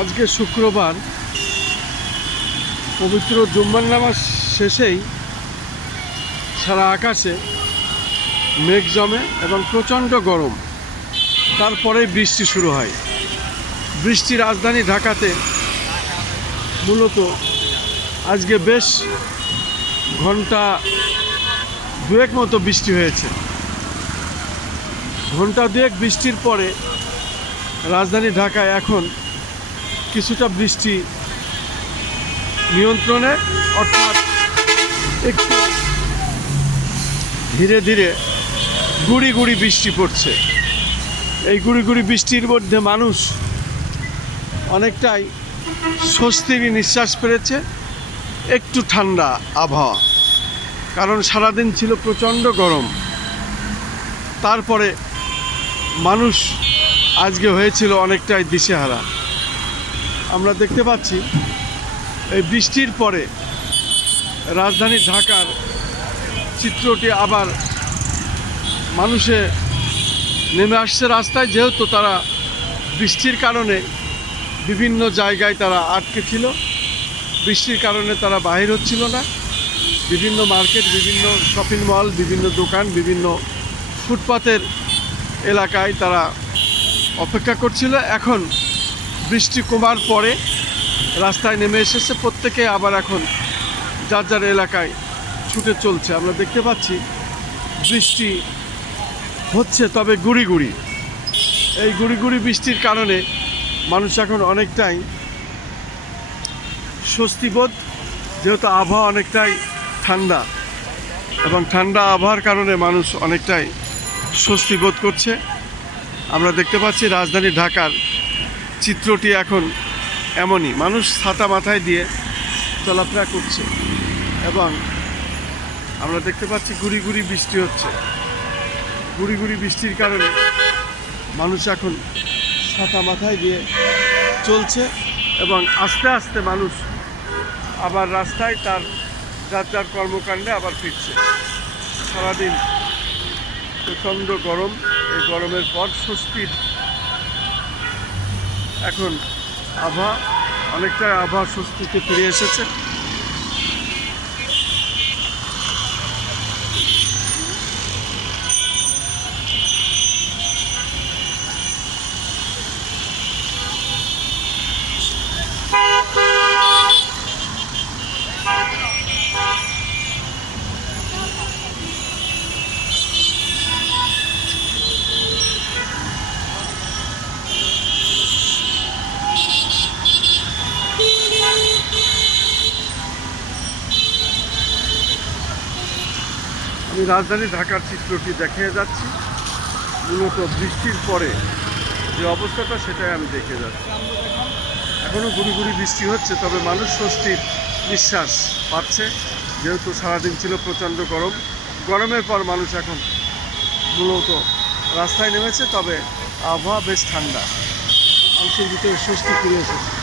আজকে শুক্রবার পবিত্র জুম্মার নামাজ শেষেই সারা আকাশে মেঘ জমে এবং প্রচণ্ড গরম। তারপরে বৃষ্টি শুরু হয়। বৃষ্টি রাজধানী ঢাকাতে মূলত আজকে বেশ ঘন্টা দুয়েক মতো বৃষ্টি হয়েছে। ঘন্টা দুয়েক বৃষ্টির পরে রাজধানী ঢাকায় এখন কিছুটা বৃষ্টি নিয়ন্ত্রণে, অর্থাৎ একটু ধীরে ধীরে গুড়ি গুড়ি বৃষ্টি পড়ছে। এই গুড়ি গুড়ি বৃষ্টির মধ্যে মানুষ অনেকটাই স্বস্তির নিঃশ্বাস পেরেছে। একটু ঠান্ডা আবহাওয়া, কারণ সারাদিন ছিল প্রচণ্ড গরম। তারপরে মানুষ আজকে হয়েছিল অনেকটাই দিশেহারা। আমরা দেখতে পাচ্ছি এই বৃষ্টির পরে রাজধানী ঢাকার চিত্রটি আবার মানুষে নেমে আসছে রাস্তায়, যেহেতু তারা বৃষ্টির কারণে বিভিন্ন জায়গায় তারা আটকে ছিল। বৃষ্টির কারণে তারা বাহির হচ্ছিল না। বিভিন্ন মার্কেট, বিভিন্ন শপিং মল, বিভিন্ন দোকান, বিভিন্ন ফুটপাতের এলাকায় তারা অপেক্ষা করছিল। এখন বৃষ্টি কমার পরে রাস্তায় নেমে এসেছে প্রত্যেকে, আবার এখন যার যার এলাকায় ছুটে চলছে। আমরা দেখতে পাচ্ছি বৃষ্টি হচ্ছে, তবে গুড়ি গুড়ি। এই গুড়ি গুড়ি বৃষ্টির কারণে মানুষ এখন অনেকটাই স্বস্তিবোধ, যেহেতু আবহাওয়া অনেকটাই ঠান্ডা, এবং ঠান্ডা আবহাওয়ার কারণে মানুষ অনেকটাই স্বস্তি বোধ করছে। আমরা দেখতে পাচ্ছি রাজধানী ঢাকার চিত্রটি এখন এমনই। মানুষ ছাতা মাথায় দিয়ে চলাফেরা করছে এবং আমরা দেখতে পাচ্ছি গুড়ি গুড়ি বৃষ্টি হচ্ছে। গুড়ি গুড়ি বৃষ্টির কারণে মানুষ এখন ছাতা মাথায় দিয়ে চলছে এবং আস্তে আস্তে মানুষ আবার রাস্তায় তার যার যার কর্মকাণ্ডে আবার ফিরছে। সারাদিন প্রচণ্ড গরম, এই গরমের পর স্বস্তির এখন আবহাওয়া, অনেকটা আবহাওয়া স্বস্তিতে ফিরে এসেছে। আমি রাজধানী ঢাকার চিত্রটি দেখিয়ে যাচ্ছি। মূলত বৃষ্টির পরে যে অবস্থাটা, সেটাই আমি দেখে যাচ্ছি। এখনও গুড়ি গুড়ি বৃষ্টি হচ্ছে, তবে মানুষ স্বস্তির নিঃশ্বাস পাচ্ছে, যেহেতু সারাদিন ছিল প্রচণ্ড গরম। গরমের পর মানুষ এখন মূলত রাস্তায় নেমেছে, তবে আবহাওয়া বেশ ঠান্ডা, মানুষের ভিতরে স্বস্তি ফিরে এসেছে।